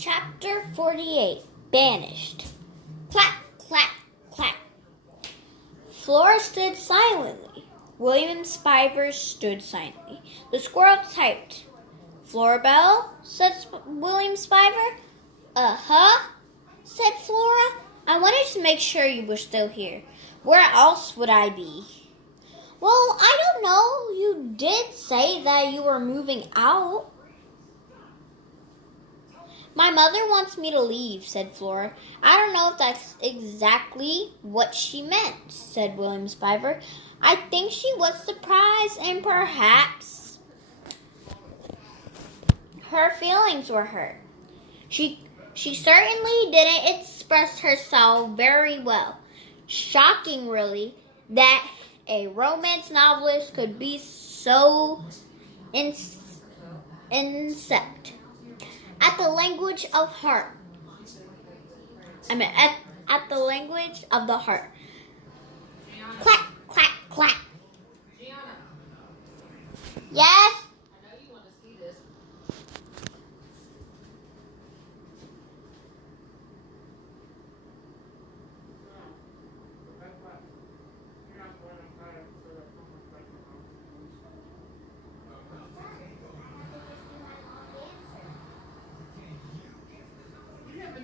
Chapter 48, Banished. Clack, clack, clack. Flora stood silently. William Spiver stood silently. The squirrel typed. "Florabelle," said William Spiver. "Uh-huh," said Flora. "I wanted to make sure you were still here. Where else would I be?" "Well, I don't know. You did say that you were moving out." "My mother wants me to leave," said Flora. "I don't know if that's exactly what she meant," said William Spiver. "I think she was surprised and perhaps her feelings were hurt. She certainly didn't express herself very well. Shocking, really, that a romance novelist could be so inept at the language of heart. At the language of the heart. Clack, clack, clack. Yes?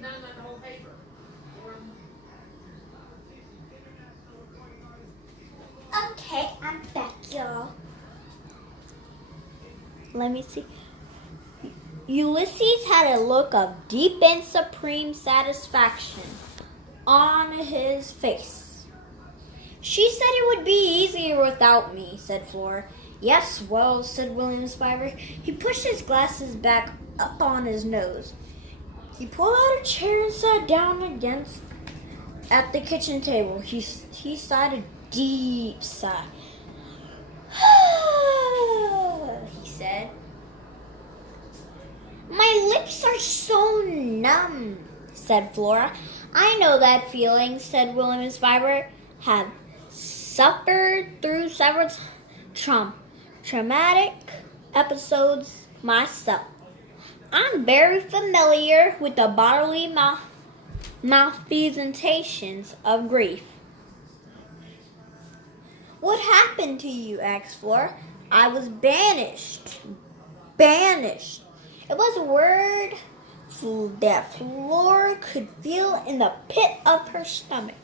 Done like the whole paper. Okay, I'm back, y'all. Let me see. Ulysses had a look of deep and supreme satisfaction on his face. "She said it would be easier without me," said Flora. "Yes, well," said William Spiver. He pushed his glasses back up on his nose. He pulled out a chair and sat down at the kitchen table. He sighed a deep sigh. He said, "My lips are so numb," said Flora. "I know that feeling," said William Spiver. "Have suffered through several traumatic episodes myself. I'm very familiar with the bodily manifestations of grief." "What happened to you?" asked Flora. "I was banished." Banished. It was a word that Flora could feel in the pit of her stomach.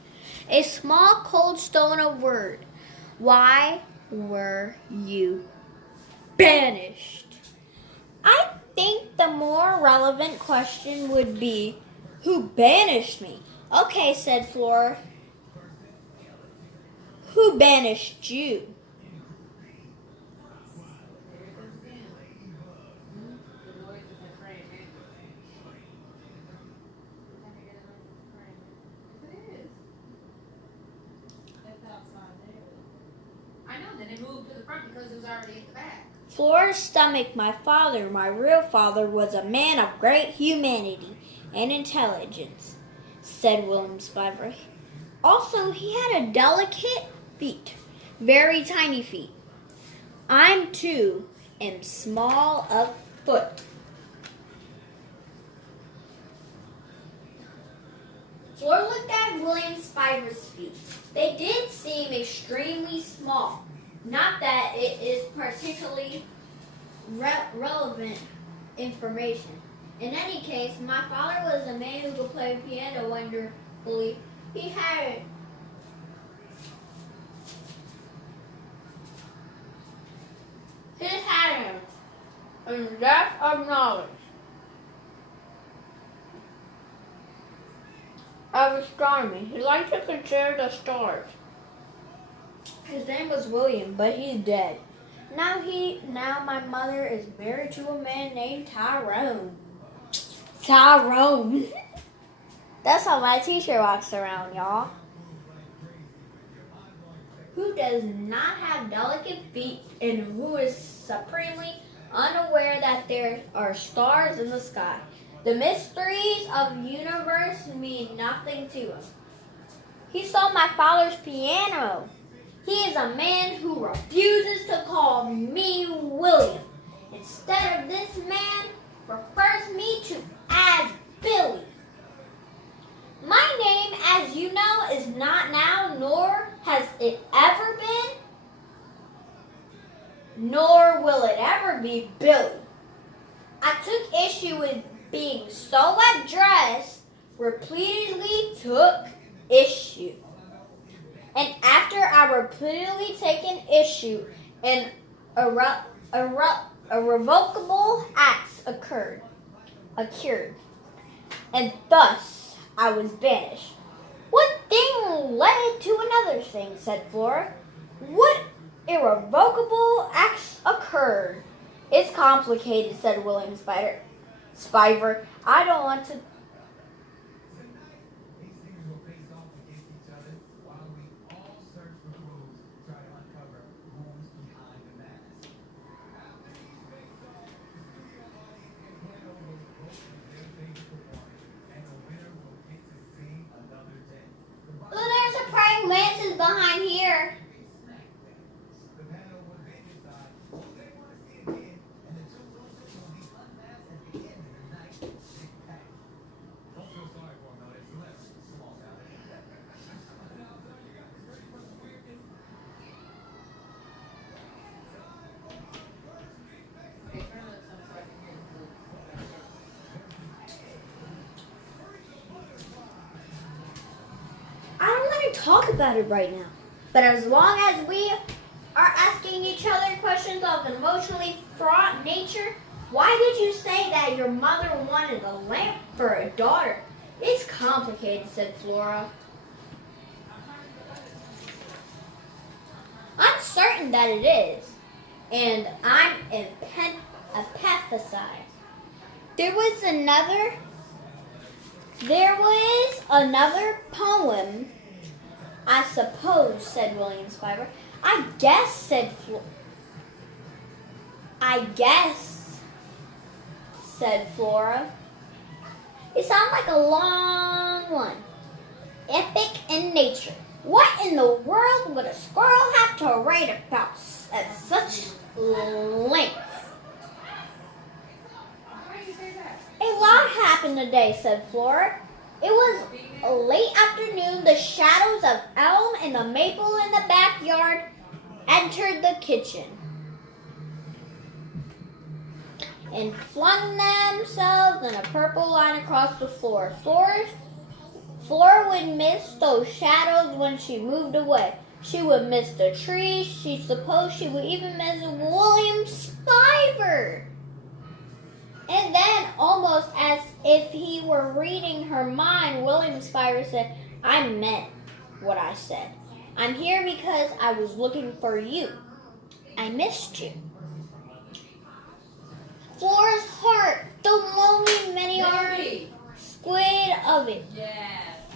A small cold stone of word. Why were you banished? I think the more relevant question would be, who banished me? "Okay," said Flora. "Who banished you?" I know, then it moved to the front because it was already at the back. Flora's stomach. "My father, my real father, was a man of great humanity and intelligence," said William Spiver. "Also, he had delicate feet, very tiny feet. I, too, am small of foot." Flora looked at William Spiver's feet. They did seem extremely small. Not that it is particularly relevant information. In any case, my father was a man who could play piano wonderfully. He had his hand in depth of knowledge of astronomy. He liked to consider the stars. His name was William, but he's dead. Now my mother is married to a man named Tyrone. Tyrone. That's how my teacher walks around, y'all. Who does not have delicate feet and who is supremely unaware that there are stars in the sky. The mysteries of the universe mean nothing to him. He saw my father's piano. He is a man who refuses to call me William. Instead of this man, prefers me to as be Billy. I took issue with being so well-dressed, repeatedly took issue. And after I repeatedly taken issue, an irrevocable acts occurred, and thus I was banished. What thing led to another thing, said Flora. What irrevocable acts occurred? It's complicated, said William Spiver. I don't want to. Oh, there's a praying mantis behind here. I don't want to talk about it right now. But as long as we are asking each other questions of an emotionally fraught nature, why did you say that your mother wanted a lamp for a daughter? It's complicated, said Flora. I'm certain that it is. And I'm empathized. There was another poem, I suppose, said William Spiver. I guess, said Flora. It sounds like a long one. Epic in nature. What in the world would a squirrel have to write about at such length? A lot happened today, said Flora. It was a late afternoon. The shadows of elm and the maple in the backyard entered the kitchen and flung themselves in a purple line across the floor. Flora would miss those shadows when she moved away. She would miss the trees. She supposed she would even miss William Spiver. And then, almost as if he were reading her mind, William Spiver said, I meant what I said. I'm here because I was looking for you. I missed you. Flora's heart, the lonely, many-armed squid of it,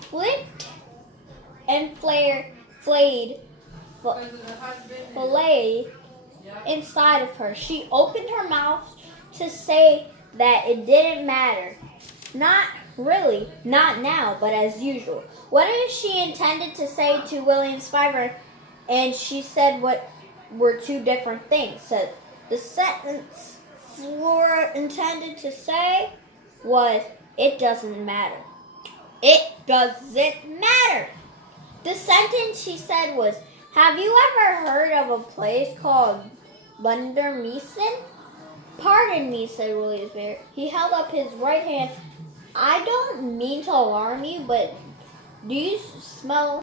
flicked and flayed inside of her. She opened her mouth to say that it didn't matter. Not really, not now, but as usual. What if she intended to say to William Spiver, and she said what were two different things? So the sentence Flora intended to say was, it doesn't matter. It doesn't matter. The sentence she said was, have you ever heard of a place called Bundermeisen? Pardon me, said William Spiver. He held up his right hand. I don't mean to alarm you, but do you smell